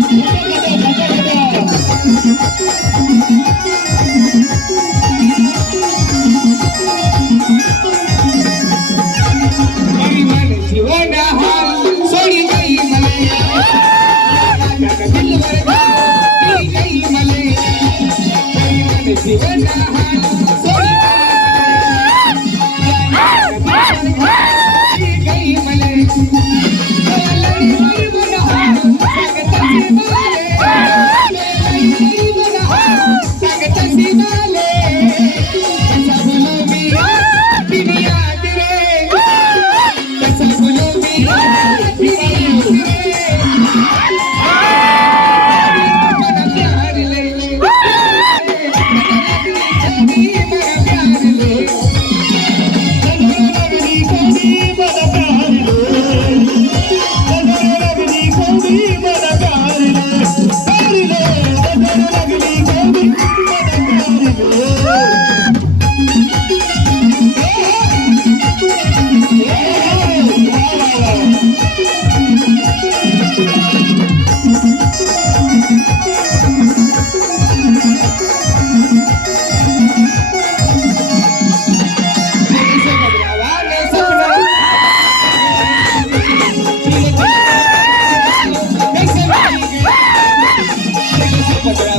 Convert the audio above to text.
Thank yeah. you.